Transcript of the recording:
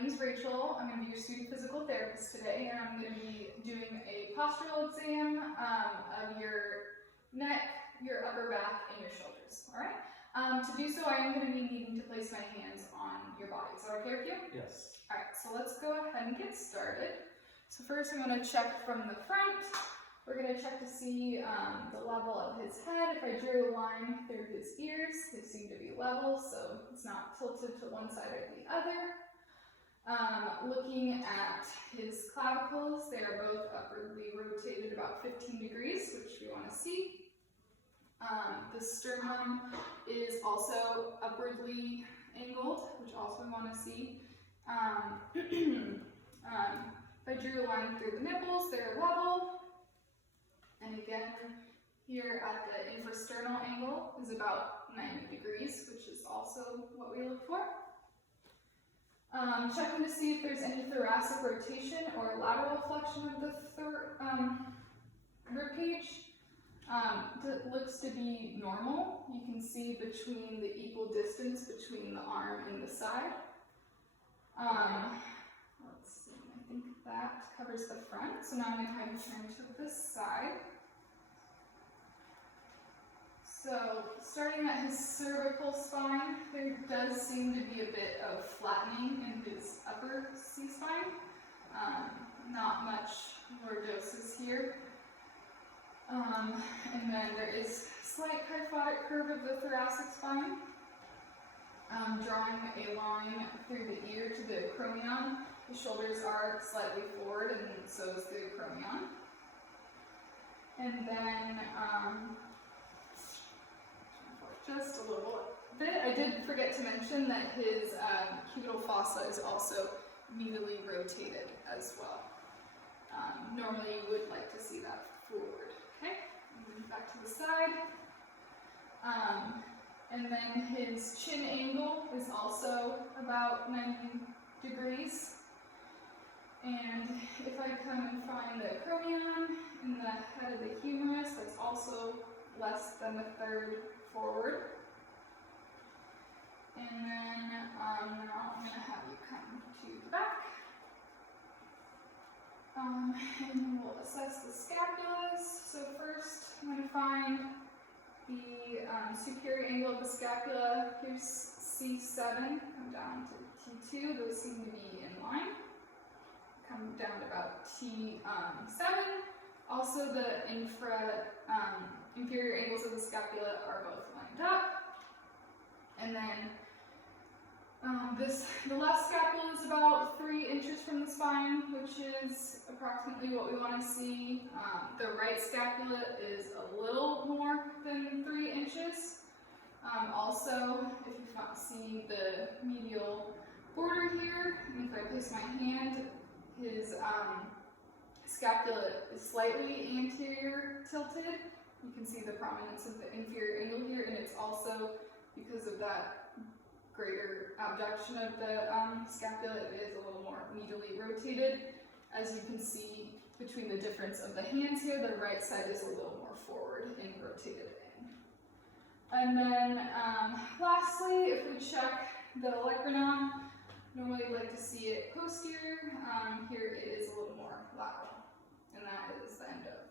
name's Rachel. I'm going to be your student physical therapist today, and I'm going to be doing a postural exam of your neck, your upper back, and your shoulders. All right. To do so, I am going to be needing to place my hands on your body. Is that okay with you? Yes. All right. So let's go ahead and get started. So first, I'm going to check from the front. We're going to check to see the level of his head. If I drew a line through his ears, they seem to be level, so it's not tilted to one side or the other. Looking at his clavicles, they are both upwardly rotated about 15 degrees, which we want to see. The sternum is also upwardly angled, which also we want to see. If I drew a line through the nipples, they're level. And again, here at the infrasternal angle is about 90 degrees, which is also what we look for. Checking to see if there's any thoracic rotation or lateral flexion of the ribcage. It looks to be normal. You can see between the equal distance between the arm and the side. Let's see, I think that covers the front. So now I'm going to kind of turn to this side. So starting at his cervical spine, there does seem to be a bit of flattening in his upper C-spine. Not much lordosis here. And then there is slight kyphotic curve of the thoracic spine. Drawing a line through the ear to the acromion. The shoulders are slightly forward, and so is the acromion. And then, just a little bit, I did forget to mention that his cubital fossa is also medially rotated as well. Normally you would like to see that forward. Okay, and back to the side. And then his chin angle is also about 90 degrees. And if I come and find the acromion in the head of the humerus, that's also less than a third forward. And then now I'm going to have you come to the back. And we'll assess the scapulas. So first I'm going to find the superior angle of the scapula. Here's C7, come down to T2. Those seem to be in line. Come down to about T7. Also the inferior angles of the scapula are both lined up. And then the left scapula is about 3 inches from the spine, which is approximately what we want to see. The right scapula is a little more than 3 inches. Also, if you see the medial border here, and if I place my hand, his scapula is slightly anterior tilted. You can see the prominence of the inferior angle here, and it's also because of that greater abduction of the scapula, it is a little more medially rotated. As you can see between the difference of the hands here, the right side is a little more forward and rotated in. And then lastly, if we check the olecranon, normally we like to see it posterior. Here it is a little more lateral, and that is the end of